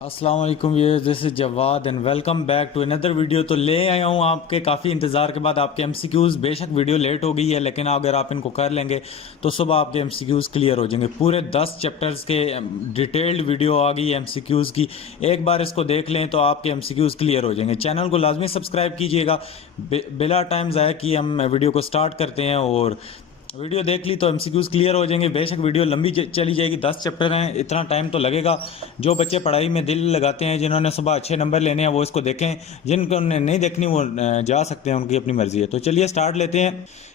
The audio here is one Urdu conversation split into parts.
السلام علیکم viewers, this is Javed and welcome back to another video. تو لے آیا ہوں آپ کے کافی انتظار کے بعد آپ کے ایم سی کیوز۔ بے شک ویڈیو لیٹ ہو گئی ہے لیکن اگر آپ ان کو کر لیں گے تو صبح آپ کے ایم سی کیوز کلیئر ہو جائیں گے۔ پورے 10 چیپٹرز کے ڈیٹیلڈ ویڈیو آ گئی ایم سی کیوز کی، ایک بار اس کو دیکھ لیں تو آپ کے ایم سی کیوز کلیئر ہو جائیں گے۔ چینل کو لازمی سبسکرائب کیجئے گا۔ بلا ٹائم ضائع کی ہم ویڈیو کو سٹارٹ کرتے ہیں، اور ویڈیو دیکھ لی تو ایم سی کیوز کلیئر ہو جائیں گے۔ بے شک ویڈیو لمبی چلی جائے گی، 10 چیپٹر ہیں، اتنا ٹائم تو لگے گا۔ جو بچے پڑھائی میں دل لگاتے ہیں، جنہوں نے صبح اچھے نمبر لینے ہیں، وہ اس کو دیکھیں۔ جن کو نہیں دیکھنی وہ جا سکتے ہیں، ان کی اپنی مرضی ہے۔ تو چلیے سٹارٹ لیتے ہیں۔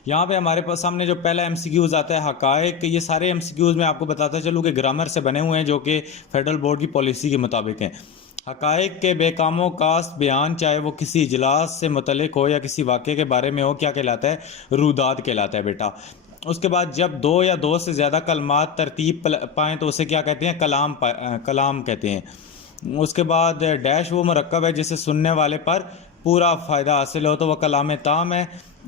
یہاں پہ ہمارے پاس سامنے جو پہلا ایم سی کیوز آتا ہے حقائق۔ یہ سارے ایم سی کیوز میں آپ کو بتاتا چلوں کہ گرامر سے بنے ہوئے ہیں، جو کہ فیڈرل بورڈ کی پالیسی کے مطابق ہیں۔ حقائق کے بے کام و کاست بیان، چاہے وہ کسی اجلاس سے متعلق ہو یا کسی واقعے کے بارے میں ہو، کیا کہلاتا ہے؟ روداد کہلاتا ہے بیٹا۔ اس کے بعد جب دو یا دو سے زیادہ کلمات ترتیب پائیں تو اسے کیا کہتے ہیں؟ کلام کہتے ہیں۔ اس کے بعد ڈیش وہ مرکب ہے جسے سننے والے پر پورا فائدہ حاصل ہو تو وہ کلام تام ہے۔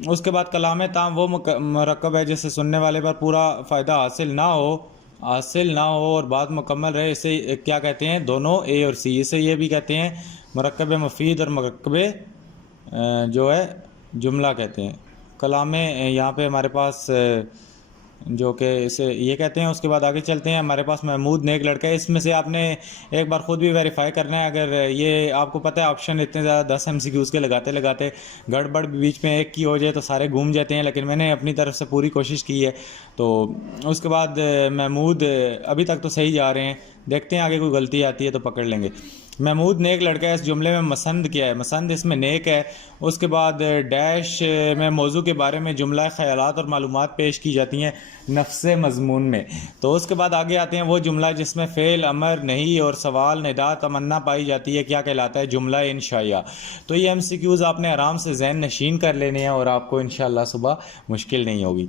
اس کے بعد کلام تام وہ مرکب ہے جسے سننے والے پر پورا فائدہ حاصل نہ ہو اور بات مکمل رہے، اسے کیا کہتے ہیں؟ دونوں اے اور سی۔ اسے یہ بھی کہتے ہیں مرکب مفید اور مرکب جو ہے جملہ کہتے ہیں۔ کلام یہاں پہ ہمارے پاس جو کہ اسے یہ کہتے ہیں۔ اس کے بعد آگے چلتے ہیں۔ ہمارے پاس محمود نیک لڑکا ہے۔ اس میں سے آپ نے ایک بار خود بھی ویریفائی کرنا ہے۔ اگر یہ آپ کو پتہ ہے آپشن اتنے زیادہ 10 ایم سی کیوز کے لگاتے گڑبڑ بیچ میں ایک کی ہو جائے تو سارے گھوم جاتے ہیں، لیکن میں نے اپنی طرف سے پوری کوشش کی ہے۔ تو اس کے بعد محمود ابھی تک تو صحیح جا رہے ہیں، دیکھتے ہیں آگے کوئی غلطی آتی ہے تو پکڑ لیں گے۔ محمود نیک لڑکا ہے، اس جملے میں مسند کیا ہے؟ مسند اس میں نیک ہے۔ اس کے بعد ڈیش میں موضوع کے بارے میں جملہ خیالات اور معلومات پیش کی جاتی ہیں نفس مضمون میں۔ تو اس کے بعد آگے آتے ہیں وہ جملہ جس میں فعل امر نہیں اور سوال ندا تمنا پائی جاتی ہے، کیا کہلاتا ہے؟ جملہ انشائیہ۔ تو یہ ایم سی کیوز آپ نے آرام سے ذہن نشین کر لینے ہیں اور آپ کو انشاءاللہ صبح مشکل نہیں ہوگی۔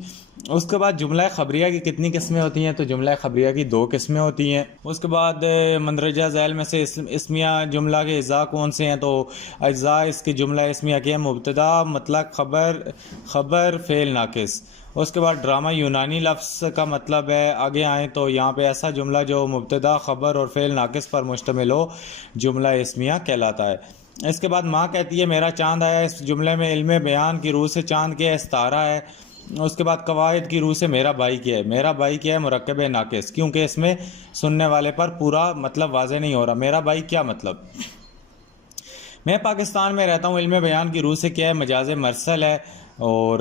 اس کے بعد جملہ خبریہ کی کتنی قسمیں ہوتی ہیں؟ تو جملہ خبریہ کی 2 قسمیں ہوتی ہیں۔ اس کے بعد مندرجہ ذیل میں سے اسمیہ جملہ کے اجزاء کون سے ہیں؟ تو اجزاء اس کے جملہ اسمیہ کے ہیں مبتدا، مطلق، خبر، فعل ناقص۔ اس کے بعد ڈرامہ یونانی لفظ کا مطلب ہے، آگے آئیں تو یہاں پہ ایسا جملہ جو مبتدا، خبر اور فعل ناقص پر مشتمل ہو جملہ اسمیہ کہلاتا ہے۔ اس کے بعد ماں کہتی ہے میرا چاند آیا۔ اس جملے میں علم بیان کی روح سے چاند کیا ہے؟ استعارہ ہے۔ اس کے بعد قواعد کی روح سے میرا بھائی کیا ہے؟ میرا بھائی کیا ہے؟ مرکب ناقص، کیونکہ اس میں سننے والے پر پورا مطلب واضح نہیں ہو رہا۔ میرا بھائی کیا مطلب؟ میں پاکستان میں رہتا ہوں، علم بیان کی روح سے کیا ہے؟ مجاز مرسل ہے۔ اور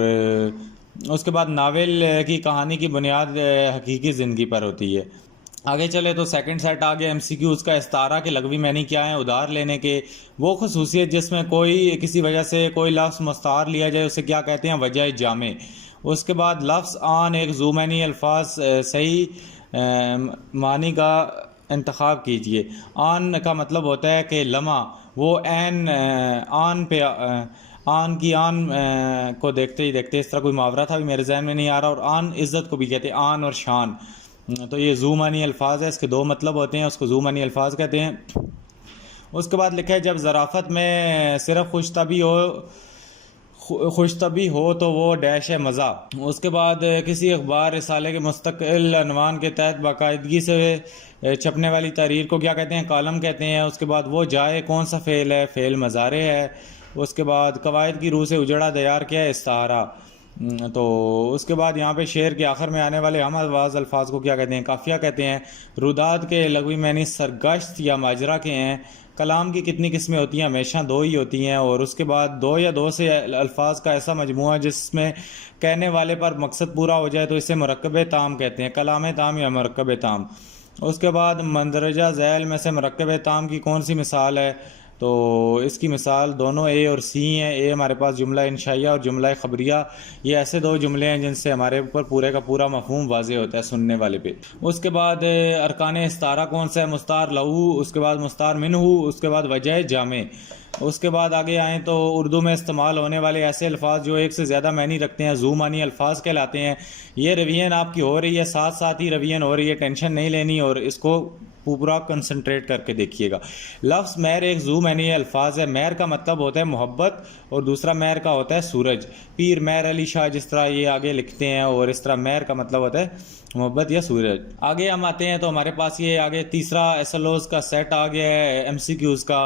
اس کے بعد ناول کی کہانی کی بنیاد حقیقی زندگی پر ہوتی ہے۔ آگے چلے تو سیکنڈ سیٹ آگے ایم سی کیو۔ اس کا استعارہ کے لغوی معنی کیا ہے؟ ادھار لینے کے۔ وہ خصوصیت جس میں کسی وجہ سے کوئی لفظ مستعار لیا جائے اسے کیا کہتے ہیں؟ وجہ جامع۔ اس کے بعد لفظ آن ایک ذو معنی الفاظ صحیح معنی کا انتخاب کیجئے۔ آن کا مطلب ہوتا ہے کہ لمحہ، وہ آن پہ آن کی آن کو دیکھتے ہی دیکھتے، اس طرح کوئی محاورہ تھا بھی میرے ذہن میں نہیں آ رہا۔ اور آن عزت کو بھی کہتے ہیں، آن اور شان۔ تو یہ ذو معنی الفاظ ہے، اس کے 2 مطلب ہوتے ہیں، اس کو ذو معنی الفاظ کہتے ہیں۔ اس کے بعد لکھا ہے جب ظرافت میں صرف خوشطبی ہو تو وہ ڈیش ہے مزہ۔ اس کے بعد کسی اخبار رسالے کے مستقل عنوان کے تحت باقاعدگی سے چھپنے والی تحریر کو کیا کہتے ہیں؟ کالم کہتے ہیں۔ اس کے بعد وہ جائے کون سا فعل ہے؟ فعل مضارع ہے۔ اس کے بعد قواعد کی روح سے اجڑا دیار کیا ہے؟ استعارہ۔ تو اس کے بعد یہاں پہ شعر کے آخر میں آنے والے ہم آواز الفاظ کو کیا کہتے ہیں؟ قافیہ کہتے ہیں۔ روداد کے لغوی معنی سرگشت یا ماجرا کے ہیں۔ کلام کی کتنی قسمیں ہوتی ہیں؟ ہمیشہ 2 ہی ہوتی ہیں۔ اور اس کے بعد 2 یا 2 سے الفاظ کا ایسا مجموعہ جس میں کہنے والے پر مقصد پورا ہو جائے تو اسے مرکب تام کہتے ہیں، کلام تام یا مرکب تام۔ اس کے بعد مندرجہ ذیل میں سے مرکب تام کی کون سی مثال ہے؟ تو اس کی مثال دونوں اے اور سی ہیں۔ اے ہمارے پاس جملہ انشائیہ اور جملہ خبریہ، یہ ایسے 2 جملے ہیں جن سے ہمارے اوپر پورے کا پورا مفہوم واضح ہوتا ہے سننے والے پہ۔ اس کے بعد ارکان استعارہ کون سا ہے؟ مستعار لہو، اس کے بعد مستعار منہ، اس کے بعد وجہ جامع۔ اس کے بعد آگے آئیں تو اردو میں استعمال ہونے والے ایسے الفاظ جو ایک سے زیادہ معنی رکھتے ہیں ذو معنی الفاظ کہلاتے ہیں۔ یہ ریویژن آپ کی ہو رہی ہے، ساتھ ساتھ ہی ریویژن ہو رہی ہے، ٹینشن نہیں لینی اور اس کو پورا کنسنٹریٹ کر کے دیکھیے گا۔ لفظ مہر ایک زو معنی الفاظ ہے۔ مہر کا مطلب ہوتا ہے محبت اور دوسرا مہر کا ہوتا ہے سورج۔ پیر مہر علی شاہ جس طرح یہ آگے لکھتے ہیں، اور اس طرح مہر کا مطلب ہوتا ہے محبت یا سورج۔ آگے ہم آتے ہیں تو ہمارے پاس یہ آگے تیسرا SLOs کا سیٹ آ گیا ہے MCQs کا۔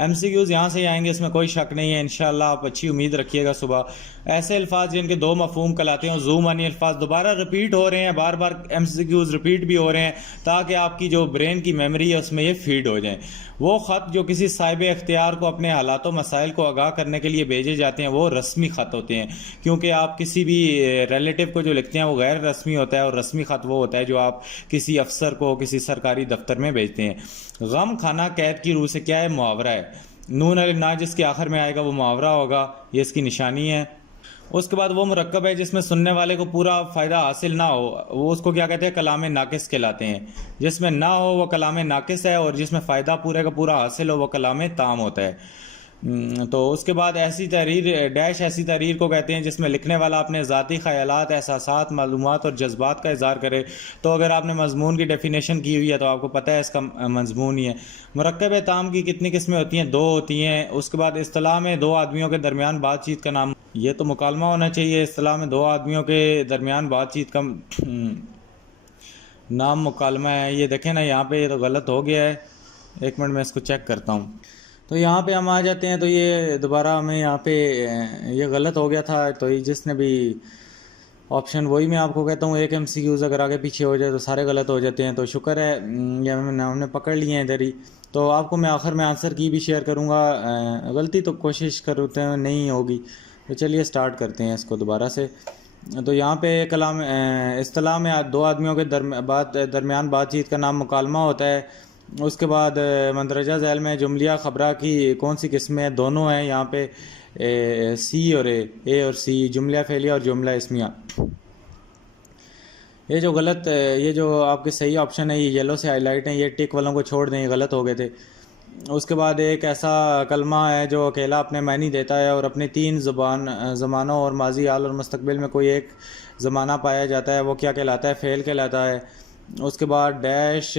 MCQs یہاں سے آئیں گے، اس میں کوئی شک نہیں ہے، انشاءاللہ آپ اچھی امید رکھیے گا صبح۔ ایسے الفاظ جن کے دو مفہوم کہلاتے ہیں، زو معنی الفاظ دوبارہ رپیٹ ہو رہے ہیں، بار بار MCQs رپیٹ بھی ہو رہے ہیں تاکہ آپ کی جو برین کی میموری ہے اس میں یہ فیڈ ہو جائیں۔ وہ خط جو کسی صاحب اختیار کو اپنے حالات و مسائل کو آگاہ کرنے کے لیے بھیجے جاتے ہیں وہ رسمی خط ہوتے ہیں، کیونکہ آپ کسی بھی ریلیٹیو کو جو لکھتے ہیں وہ غیر رسمی ہوتا ہے، اور رسمی خط وہ ہوتا ہے جو آپ کسی افسر کو کسی سرکاری دفتر میں بھیجتے ہیں۔ غم کھانا قید کی روح سے کیا ہے؟ محاورہ ہے۔ نون نا جس کے آخر میں آئے گا وہ محاورہ ہوگا، یہ اس کی نشانی ہے۔ اس کے بعد وہ مرکب ہے جس میں سننے والے کو پورا فائدہ حاصل نہ ہو، وہ اس کو کیا کہتے ہیں؟ کلام ناقص کہلاتے ہیں۔ جس میں نہ ہو وہ کلام ناقص ہے، اور جس میں فائدہ پورے کا پورا حاصل ہو وہ کلام تام ہوتا ہے۔ تو اس کے بعد ایسی تحریر ڈیش ایسی تحریر کو کہتے ہیں جس میں لکھنے والا اپنے ذاتی خیالات، احساسات، معلومات اور جذبات کا اظہار کرے۔ تو اگر آپ نے مضمون کی ڈیفینیشن کی ہوئی ہے تو آپ کو پتہ ہے اس کا مضمون ہی ہے۔ مرکب تام کی کتنی قسمیں ہوتی ہیں؟ 2 ہوتی ہیں۔ اس کے بعد اصطلاح میں 2 آدمیوں کے درمیان بات چیت کا نام، یہ تو مکالمہ ہونا چاہیے۔ اصطلاح میں 2 آدمیوں کے درمیان بات چیت کا نام مکالمہ ہے۔ یہ دیکھیں نا یہاں پہ یہ تو غلط ہو گیا ہے، 1 منٹ میں اس کو چیک کرتا ہوں۔ تو یہاں پہ ہم آ جاتے ہیں، تو یہ دوبارہ ہمیں یہاں پہ یہ غلط ہو گیا تھا، تو یہ جس نے بھی آپشن وہی میں آپ کو کہتا ہوں، ایک MCQs اگر آگے پیچھے ہو جائے تو سارے غلط ہو جاتے ہیں۔ تو شکر ہے یہ ہم نے پکڑ لیے ہیں ادھر ہی۔ تو آپ کو میں آخر میں آنسر کی بھی شیئر کروں گا، غلطی تو کوشش کرتے ہیں نہیں ہوگی۔ تو چلیے سٹارٹ کرتے ہیں اس کو دوبارہ سے۔ تو یہاں پہ کلام اصطلاح میں 2 آدمیوں کے درمیان بات چیت کا نام مکالمہ ہوتا ہے۔ اس کے بعد مندرجہ ذیل میں جملیہ خبرہ کی کون سی قسمیں ہیں؟ دونوں ہیں یہاں پہ، سی اور اے اور سی، جملہ فعلیہ اور جملہ اسمیہ۔ یہ جو غلط، یہ جو آپ کے صحیح آپشن ہے یہ یلو سے ہائی لائٹ ہیں، یہ ٹک والوں کو چھوڑ دیں، یہ غلط ہو گئے تھے۔ اس کے بعد ایک ایسا کلمہ ہے جو اکیلا اپنے معنی دیتا ہے اور اپنے 3 زمانوں اور ماضی، حال اور مستقبل میں کوئی ایک زمانہ پایا جاتا ہے، وہ کیا کہلاتا ہے؟ فعل کہلاتا ہے۔ اس کے بعد ڈیش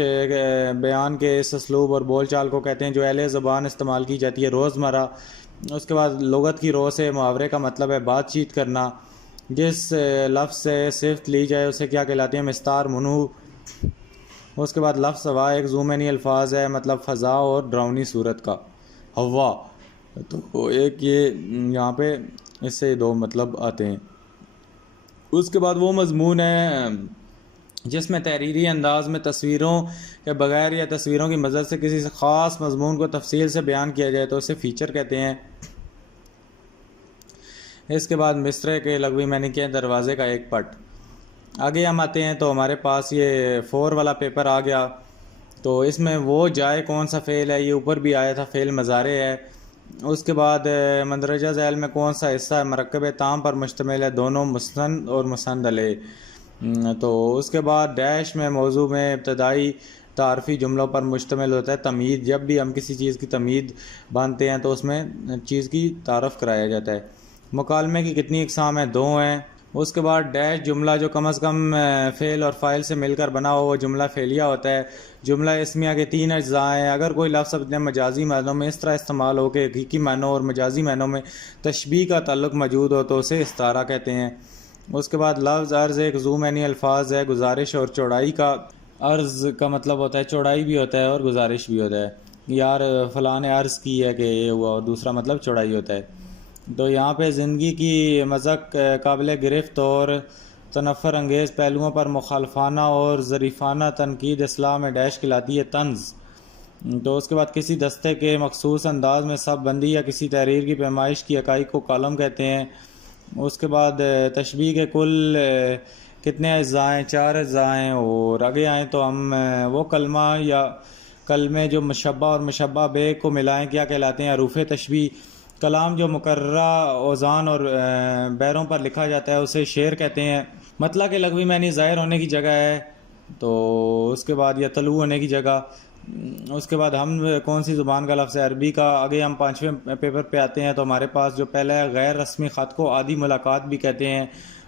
بیان کے اس اسلوب اور بول چال کو کہتے ہیں جو اہل زبان استعمال کی جاتی ہے روزمرہ۔ اس کے بعد لغت کی رو سے محاورے کا مطلب ہے بات چیت کرنا۔ جس لفظ سے صفت لی جائے اسے کیا کہلاتے ہیں؟ مستعار منو۔ اس کے بعد لفظ ہوا ایک زو معنی الفاظ ہے، مطلب فضا اور ڈراؤنی صورت کا، ہوا۔ تو ایک یہ یہاں پہ اس سے 2 مطلب آتے ہیں۔ اس کے بعد وہ مضمون ہے جس میں تحریری انداز میں تصویروں کے بغیر یا تصویروں کی مدد سے کسی خاص مضمون کو تفصیل سے بیان کیا جائے تو اسے فیچر کہتے ہیں۔ اس کے بعد مصرعے کے لغوی معنی کے دروازے کا ایک پٹ۔ آگے ہم آتے ہیں تو ہمارے پاس یہ 4 والا پیپر آ گیا۔ تو اس میں وہ جائے کون سا فعل ہے؟ یہ اوپر بھی آیا تھا، فعل مضارع ہے۔ اس کے بعد مندرجہ ذیل میں کون سا حصہ ہے؟ مرکب تام پر مشتمل ہے، دونوں مسند اور مسند علیہ۔ تو اس کے بعد ڈیش میں موضوع میں ابتدائی تعارفی جملوں پر مشتمل ہوتا ہے، تمہید۔ جب بھی ہم کسی چیز کی تمہید باندھتے ہیں تو اس میں چیز کی تعارف کرایا جاتا ہے۔ مکالمے کی کتنی اقسام ہیں؟ 2 ہیں۔ اس کے بعد ڈیش جملہ جو کم از کم فعل اور فاعل سے مل کر بنا ہو وہ جملہ فعلیہ ہوتا ہے۔ جملہ اسمیہ کے 3 اجزاء ہیں۔ اگر کوئی لفظ اپنے مجازی معنوں میں اس طرح استعمال ہو کہ حقیقی معنوں اور مجازی معنوں میں تشبیہ کا تعلق موجود ہو تو اسے استعارہ کہتے ہیں۔ اس کے بعد لفظ عرض ایک زو معنی الفاظ ہے، گزارش اور چوڑائی کا۔ عرض کا مطلب ہوتا ہے چوڑائی بھی ہوتا ہے اور گزارش بھی ہوتا ہے، یار فلاں نے عرض کی ہے کہ یہ ہوا، اور دوسرا مطلب چوڑائی ہوتا ہے۔ تو یہاں پہ زندگی کی مذاق قابل گرفت اور تنفر انگیز پہلوؤں پر مخالفانہ اور ظریفانہ تنقید اصلاح میں ڈیش کہلاتی ہے طنز۔ تو اس کے بعد کسی دستے کے مخصوص انداز میں سب بندی یا کسی تحریر کی پیمائش کی حقائق کو کالم کہتے ہیں۔ اس کے بعد تشبیہ کے کل کتنے اجزاء ہیں؟ 4 اجزاء ہیں۔ اور آگے آئیں تو ہم وہ کلمہ یا کلمے جو مشبہ اور مشبہ بے کو ملائیں کیا کہلاتے ہیں؟ حروف تشبیہ۔ کلام جو مقررہ اوزان اور بیروں پر لکھا جاتا ہے اسے شعر کہتے ہیں۔ مطلع کے لغوی معنی ظاہر ہونے کی جگہ ہے، تو اس کے بعد یا طلوع ہونے کی جگہ۔ اس کے بعد ہم کون سی زبان کا لفظ ہے؟ عربی کا۔ آگے ہم 5ویں پیپر پہ آتے ہیں تو ہمارے پاس جو پہلا ہے غیر رسمی خط کو عادی ملاقات بھی کہتے ہیں۔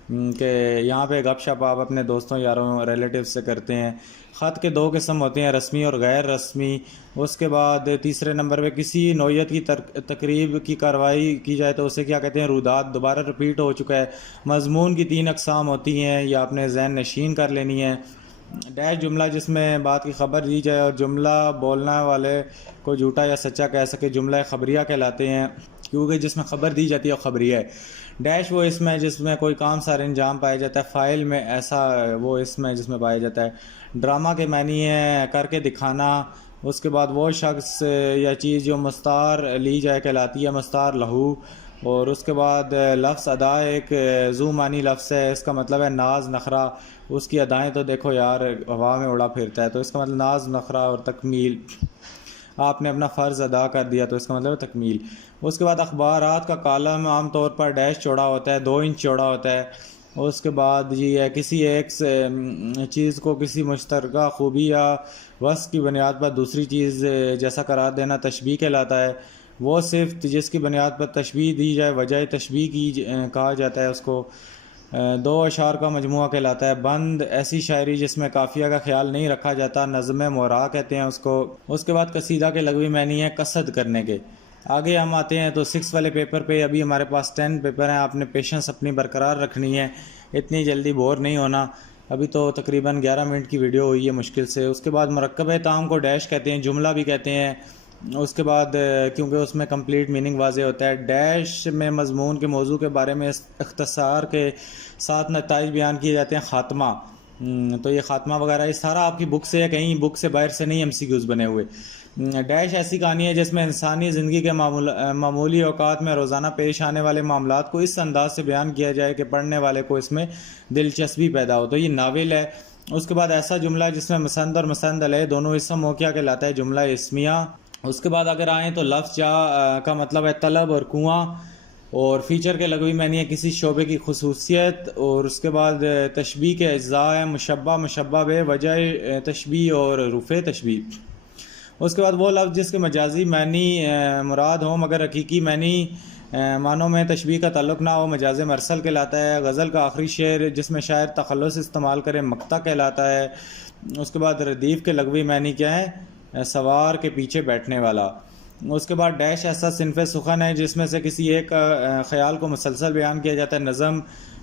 کہ یہاں پہ گپ شپ آپ اپنے دوستوں یاروں ریلیٹیو سے کرتے ہیں۔ خط کے 2 قسم ہوتے ہیں، رسمی اور غیر رسمی۔ اس کے بعد تیسرے نمبر پہ کسی نوعیت کی تقریب کی کارروائی کی جائے تو اسے کیا کہتے ہیں؟ رودات۔ دوبارہ رپیٹ ہو چکا ہے۔ مضمون کی 3 اقسام ہوتی ہیں، یہ آپ نے ذہن نشین کر لینی ہے۔ ڈیش جملہ جس میں بات کی خبر دی جائے اور جملہ بولنے والے کو جھوٹا یا سچا کہہ سکے، جملہ خبریہ کہلاتے ہیں، کیونکہ جس میں خبر دی جاتی ہے وہ خبریہ ہے۔ ڈیش وہ اسم ہے جس میں کوئی کام سر انجام پایا جاتا ہے، فاعل میں ایسا وہ اسم ہے جس میں پایا جاتا ہے۔ ڈرامہ کے معنی ہے کر کے دکھانا۔ اس کے بعد وہ شخص یا چیز جو مستعار لی جائے کہلاتی ہے مستعار لہو۔ اور اس کے بعد لفظ ادا ایک ذو معنی لفظ ہے، اس کا مطلب ہے ناز نخرہ۔ اس کی ادائیں تو دیکھو یار ہوا میں اڑا پھرتا ہے، تو اس کا مطلب ناز نخرہ اور تکمیل۔ آپ نے اپنا فرض ادا کر دیا تو اس کا مطلب ہے تکمیل۔ اس کے بعد اخبارات کا کالم عام طور پر ڈیش چوڑا ہوتا ہے، 2 انچ چوڑا ہوتا ہے۔ اس کے بعد یہ ہے کسی ایک چیز کو کسی مشترکہ خوبی یا وصف کی بنیاد پر دوسری چیز جیسا قرار دینا تشبیہ کہلاتا ہے۔ وہ صفت جس کی بنیاد پر تشبیہ دی جائے وجہ تشبیہ کی کہا جاتا ہے اس کو۔ 2 اشعار کا مجموعہ کہلاتا ہے۔ بند ایسی شاعری جس میں قافیہ کا خیال نہیں رکھا جاتا، نظم مورا کہتے ہیں اس کو۔ اس کے بعد قصیدہ کے لغوی معنی ہے قصد کرنے کے۔ آگے ہم آتے ہیں تو 6 والے پیپر پہ۔ ابھی ہمارے پاس 10 پیپر ہیں، آپ نے پیشنس اپنی برقرار رکھنی ہے، اتنی جلدی بور نہیں ہونا۔ ابھی تو تقریباً 11 منٹ کی ویڈیو ہوئی ہے مشکل سے۔ اس کے بعد مرکب تام کو ڈیش کہتے ہیں، جملہ بھی کہتے ہیں۔ اس کے بعد کیونکہ اس میں کمپلیٹ میننگ واضح ہوتا ہے۔ ڈیش میں مضمون کے موضوع کے بارے میں اختصار کے ساتھ نتائج بیان کیے جاتے ہیں۔ خاتمہ، تو یہ خاتمہ وغیرہ یہ سارا آپ کی بک سے ہے، کہیں بک سے باہر سے نہیں MCQs بنے ہوئے۔ ڈیش ایسی کہانی ہے جس میں انسانی زندگی کے معمولی اوقات میں روزانہ پیش آنے والے معاملات کو اس انداز سے بیان کیا جائے کہ پڑھنے والے کو اس میں دلچسپی پیدا ہو، تو یہ ناول ہے۔ اس کے بعد ایسا جملہ جس میں مسند اور مسند علیہ دونوں اسم ہو، کیا کہلاتا ہے؟ جملہ اسمیہ۔ اس کے بعد اگر آئیں تو لفظ جا کا مطلب ہے طلب اور کنواں، اور فیچر کے لغوی معنی ہے کسی شعبے کی خصوصیت۔ اور اس کے بعد تشبیہ کے اجزاء ہے مشبہ، مشبہ بے، وجہ تشبیہ اور رفع تشبیہ۔ اس کے بعد وہ لفظ جس کے مجازی معنی مراد ہوں مگر حقیقی معنوں میں تشبیہ کا تعلق نہ ہو، مجاز مرسل کہلاتا ہے۔ غزل کا آخری شعر جس میں شاعر تخلص استعمال کرے مقطع کہلاتا ہے۔ اس کے بعد ردیف کے لغوی معنی کیا ہے؟ سوار کے پیچھے بیٹھنے والا۔ اس کے بعد ڈیش ایسا صنف سخن ہے جس میں سے کسی ایک خیال کو مسلسل بیان کیا جاتا ہے، نظم۔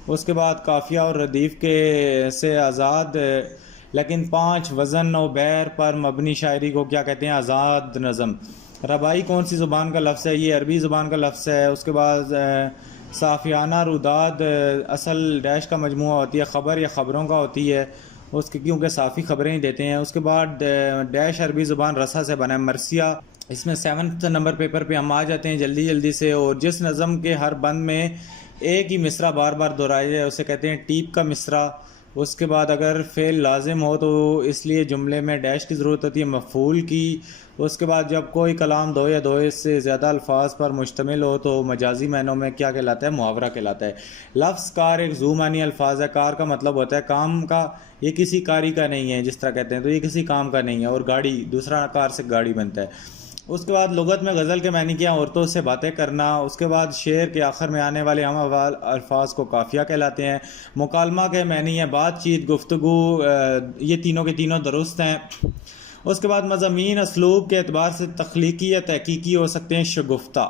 اس کے بعد قافیہ اور ردیف کے سے آزاد لیکن 5 وزن و بیر پر مبنی شاعری کو کیا کہتے ہیں؟ آزاد نظم۔ ربائی کون سی زبان کا لفظ ہے؟ یہ عربی زبان کا لفظ ہے۔ اس کے بعد صافیانہ روداد اصل ڈیش کا مجموعہ ہوتی ہے، خبر یا خبروں کا ہوتی ہے اس کی، کیونکہ صافی خبریں ہی دیتے ہیں۔ اس کے بعد ڈیش عربی زبان رسا سے بنا ہے، مرثیہ۔ اس میں 7 نمبر پیپر پہ ہم آ جاتے ہیں جلدی سے۔ اور جس نظم کے ہر بند میں ایک ہی مصرع بار بار دہرایا جائے اسے کہتے ہیں ٹیپ کا مصرع۔ اس کے بعد اگر فعل لازم ہو تو اس لیے جملے میں ڈیش کی ضرورت ہوتی ہے، مفعول کی۔ اس کے بعد جب کوئی کلام 2 یا 2 سے زیادہ الفاظ پر مشتمل ہو تو مجازی معنوں میں کیا کہلاتا ہے؟ محاورہ کہلاتا ہے۔ لفظ کار ایک ذو معنی الفاظ ہے۔ کار کا مطلب ہوتا ہے کام کا، یہ کسی کاری کا نہیں ہے جس طرح کہتے ہیں، تو یہ کسی کام کا نہیں ہے۔ اور گاڑی، دوسرا کار سے گاڑی بنتا ہے۔ اس کے بعد لغت میں غزل کے معنی کیا؟ عورتوں سے باتیں کرنا۔ اس کے بعد شعر کے آخر میں آنے والے ہم الفاظ کو قافیہ کہلاتے ہیں۔ مکالمہ کے معنی ہے بات چیت، گفتگو، یہ تینوں کے تینوں درست ہیں۔ اس کے بعد مضامین اسلوب کے اعتبار سے تخلیقی یا تحقیقی ہو سکتے ہیں، شگفتہ۔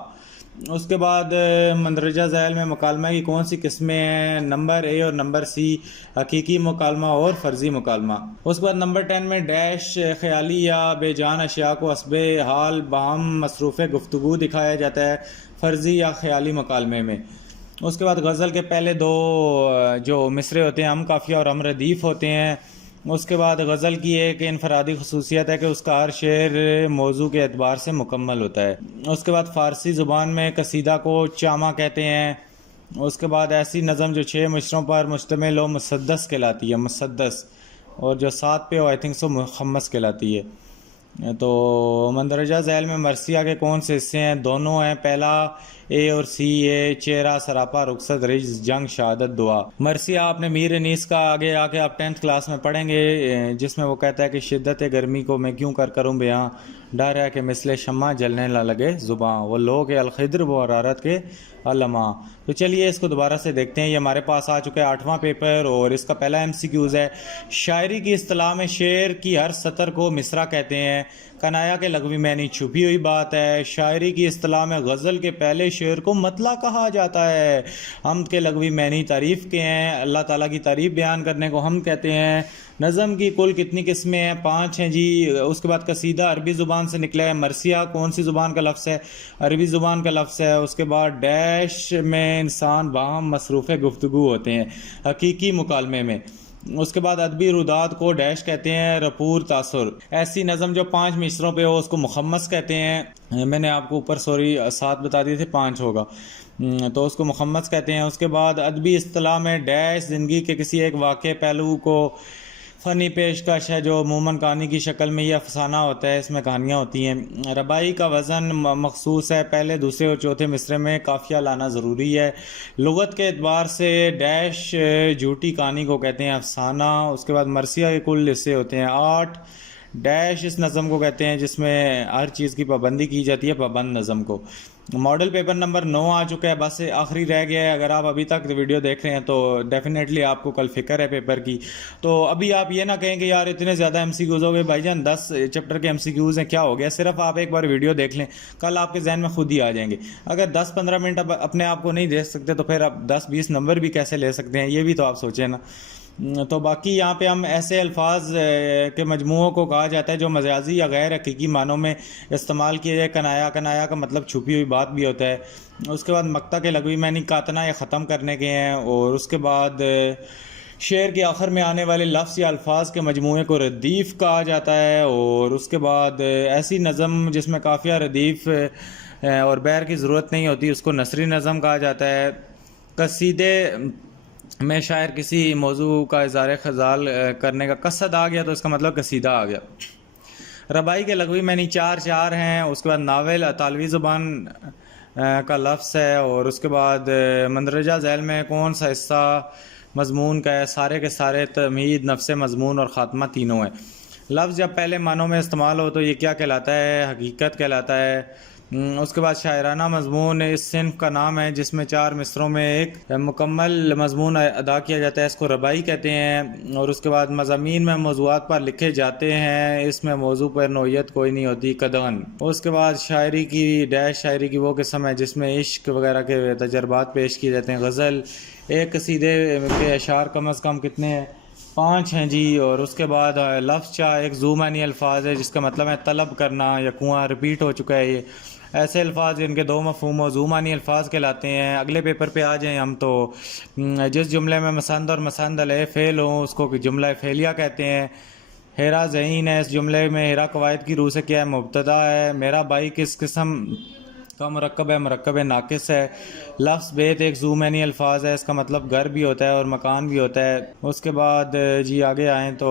اس کے بعد مندرجہ ذیل میں مکالمہ کی کون سی قسمیں ہیں؟ نمبر اے اور نمبر سی، حقیقی مکالمہ اور فرضی مکالمہ۔ اس کے بعد نمبر 10 میں ڈیش خیالی یا بے جان اشیاء کو حسب حال باہم مصروف گفتگو دکھایا جاتا ہے فرضی یا خیالی مکالمے میں۔ اس کے بعد غزل کے پہلے 2 جو مصرے ہوتے ہیں ہم قافیہ اور ہم ردیف ہوتے ہیں۔ اس کے بعد غزل کی ایک انفرادی خصوصیت ہے کہ اس کا ہر شعر موضوع کے اعتبار سے مکمل ہوتا ہے۔ اس کے بعد فارسی زبان میں قصیدہ کو چامہ کہتے ہیں۔ اس کے بعد ایسی نظم جو 6 مصروں پر مشتمل ہو مسدس کہلاتی ہے، مسدس، اور جو 7 پہ ہو آئی تھنک سو مخمس کہلاتی ہے۔ تو مندرجہ ذیل میں مرثیہ کے کون سے حصے ہیں؟ دونوں ہیں، پہلا اے اور سی۔ اے چہرہ، سراپا، رخصت، رجز، جنگ، شہادت، دعا۔ مرثیہ آپ نے میر انیس کا آگے آ کے آپ 10th کلاس میں پڑھیں گے، جس میں وہ کہتا ہے کہ شدت گرمی کو میں کیوں کروں بیاں، ڈر ہے کہ مثل شمع جلنے نہ لگے زباں، وہ لوگ الخضر وہ حرارت کے علماء۔ تو چلیے اس کو دوبارہ سے دیکھتے ہیں۔ یہ ہمارے پاس آ چکا ہے 8واں پیپر، اور اس کا پہلا MCQز ہے۔ شاعری کی اصطلاح میں شعر کی ہر سطر کو مصرع کہتے ہیں۔ کنایا کے لغوی معنی چھپی ہوئی بات ہے۔ شاعری کی اصطلاح میں غزل کے پہلے شعر کو مطلع کہا جاتا ہے۔ حمد کے لغوی معنی تعریف کے ہیں، اللہ تعالیٰ کی تعریف بیان کرنے کو حمد کہتے ہیں۔ نظم کی کل کتنی قسمیں ہیں؟ 5 ہیں جی۔ اس کے بعد قصیدہ عربی زبان سے نکلا ہے۔ مرثیہ کون سی زبان کا لفظ ہے؟ عربی زبان کا لفظ ہے۔ اس کے بعد ڈیش میں انسان باہم مصروف گفتگو ہوتے ہیں حقیقی مکالمے میں۔ اس کے بعد ادبی رودات کو ڈیش کہتے ہیں، رپور تاثر۔ ایسی نظم جو 5 مصروں پہ ہو اس کو مخمس کہتے ہیں۔ میں نے آپ کو اوپر 7 بتا دیے تھے، 5 ہوگا تو اس کو مخمس کہتے ہیں۔ اس کے بعد ادبی اصطلاح میں ڈیش زندگی کے کسی ایک واقع پہلو کو فنی پیشکش ہے جو عموماً کہانی کی شکل میں یہ افسانہ ہوتا ہے، اس میں کہانیاں ہوتی ہیں۔ ربائی کا وزن مخصوص ہے، پہلے دوسرے اور چوتھے مصرے میں قافیہ لانا ضروری ہے۔ لغت کے اعتبار سے ڈیش جھوٹی کہانی کو کہتے ہیں افسانہ۔ اس کے بعد مرثیہ کے کل حصے ہوتے ہیں 8۔ ڈیش اس نظم کو کہتے ہیں جس میں ہر چیز کی پابندی کی جاتی ہے، پابند نظم کو۔ ماڈل پیپر نمبر 9 آ چکا ہے، بس آخری رہ گیا ہے۔ اگر آپ ابھی تک ویڈیو دیکھ رہے ہیں تو ڈیفینیٹلی آپ کو کل فکر ہے پیپر کی۔ تو ابھی آپ یہ نہ کہیں کہ یار اتنے زیادہ MCQز ہو گئے، بھائی جان 10 چیپٹر کے MCQز ہیں، کیا ہو گیا؟ صرف آپ ایک بار ویڈیو دیکھ لیں، کل آپ کے ذہن میں خود ہی آ جائیں گے۔ اگر 10-15 منٹ اپنے آپ کو نہیں دیکھ سکتے تو پھر آپ 10-20 نمبر بھی کیسے لے سکتے ہیں؟ یہ بھی تو آپ سوچیں نا۔ تو باقی یہاں پہ ہم ایسے الفاظ کے مجموعوں کو کہا جاتا ہے جو مجازی یا غیر حقیقی معنوں میں استعمال کیے جائے۔ کنایا کا مطلب چھپی ہوئی بات بھی ہوتا ہے۔ اس کے بعد مقطع کے لغوی معنی کاتنا یا ختم کرنے کے ہیں۔ اور اس کے بعد شعر کے آخر میں آنے والے لفظ یا الفاظ کے مجموعے کو ردیف کہا جاتا ہے۔ اور اس کے بعد ایسی نظم جس میں قافیہ ردیف اور بیر کی ضرورت نہیں ہوتی اس کو نثری نظم کہا جاتا ہے۔ قصیدے میں شاعر کسی موضوع کا اظہار خزال کرنے کا قصد آ گیا تو اس کا مطلب قصیدہ آ گیا۔ ربائی کے لغوی معنی 4 ہیں۔ اس کے بعد ناول اطالوی زبان کا لفظ ہے۔ اور اس کے بعد مندرجہ ذیل میں کون سا حصہ مضمون کا ہے؟ سارے کے سارے، تمہید، نفس مضمون اور خاتمہ تینوں ہیں۔ لفظ جب پہلے معنوں میں استعمال ہو تو یہ کیا کہلاتا ہے؟ حقیقت کہلاتا ہے۔ اس کے بعد شاعرانہ مضمون اس صنف کا نام ہے جس میں 4 مصروں میں ایک مکمل مضمون ادا کیا جاتا ہے، اس کو ربائی کہتے ہیں۔ اور اس کے بعد مضامین میں موضوعات پر لکھے جاتے ہیں، اس میں موضوع پر نوعیت کوئی نہیں ہوتی، قدغن۔ اس کے بعد شاعری کی ڈیش شاعری کی وہ قسم ہے جس میں عشق وغیرہ کے تجربات پیش کیے جاتے ہیں۔ غزل، ایک قصیدے کے اشعار کم از کم کتنے ہیں؟ 5 ہیں جی۔ اور اس کے بعد لفظ چاہ ایک ذو معنی الفاظ ہے جس کا مطلب ہے طلب کرنا یا کنواں، ریپیٹ ہو چکا ہے یہ۔ ایسے الفاظ جن کے 2 مفہوم و ذو معنی الفاظ کہلاتے ہیں۔ اگلے پیپر پہ آ جائیں ہم، تو جس جملے میں مسند اور مسند علیہ فعل ہوں اس کو جملہ فعلیہ کہتے ہیں۔ ہیرا ذہین ہے، اس جملے میں ہیرا قواعد کی روح سے کیا ہے؟ مبتدا ہے۔ میرا بھائی کس قسم کا مرکب ہے؟ مرکب ناقص ہے۔ لفظ بیت ایک ذو معنی الفاظ ہے، اس کا مطلب گھر بھی ہوتا ہے اور مکان بھی ہوتا ہے۔ اس کے بعد جی آگے آئیں تو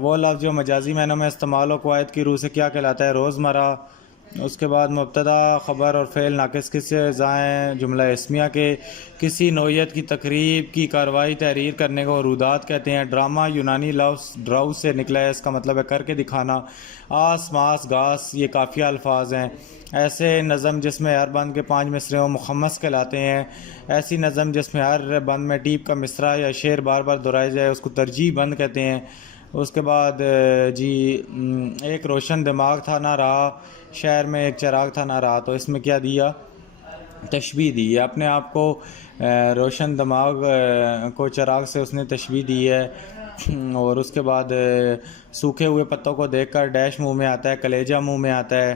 وہ لفظ جو مجازی معنوں میں استعمال ہو قواعد کی روح سے کیا کہلاتا ہے؟ روزمرہ۔ اس کے بعد مبتدا، خبر اور فعل ناقص کس سے اجزائیں؟ جملہ اسمیہ کے۔ کسی نوعیت کی تقریب کی کارروائی تحریر کرنے کو رودات کہتے ہیں۔ ڈرامہ یونانی لفظ ڈراؤ سے نکلا ہے، اس کا مطلب ہے کر کے دکھانا۔ آس، ماس، گاس یہ قافیہ الفاظ ہیں۔ ایسے نظم جس میں ہر بند کے 5 مصرے ہوں مخمس کہلاتے ہیں۔ ایسی نظم جس میں ہر بند میں ٹیپ کا مصرع یا شعر بار بار دہرایا جائے اس کو ترجیح بند کہتے ہیں۔ اس کے بعد جی ایک روشن دماغ تھا نہ رہا، شہر میں ایک چراغ تھا نہ رہا، تو اس میں کیا دیا؟ تشبیہ دی ہے۔ اپنے آپ کو روشن دماغ کو چراغ سے اس نے تشبیہ دی ہے۔ اور اس کے بعد سوکھے ہوئے پتوں کو دیکھ کر ڈیش منہ میں آتا ہے؟ کلیجہ منہ میں آتا ہے۔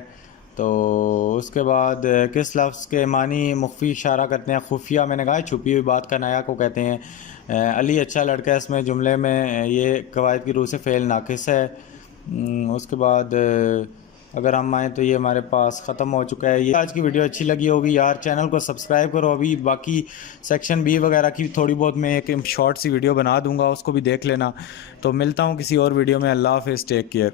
تو اس کے بعد کس لفظ کے معنی مخفی اشارہ کرتے ہیں؟ خفیہ، میں نے کہا چھپی ہوئی بات کنایا کو کہتے ہیں۔ علی اچھا لڑکا ہے، اس میں جملے میں یہ قواعد کی روح سے فعل ناقص ہے۔ اس کے بعد اگر ہم آئیں تو یہ ہمارے پاس ختم ہو چکا ہے۔ یہ آج کی ویڈیو اچھی لگی ہوگی یار چینل کو سبسکرائب کرو۔ ابھی باقی سیکشن بی وغیرہ کی تھوڑی بہت میں ایک شارٹ سی ویڈیو بنا دوں گا، اس کو بھی دیکھ لینا۔ تو ملتا ہوں کسی اور ویڈیو میں۔ اللہ حافظ، ٹیک کیئر۔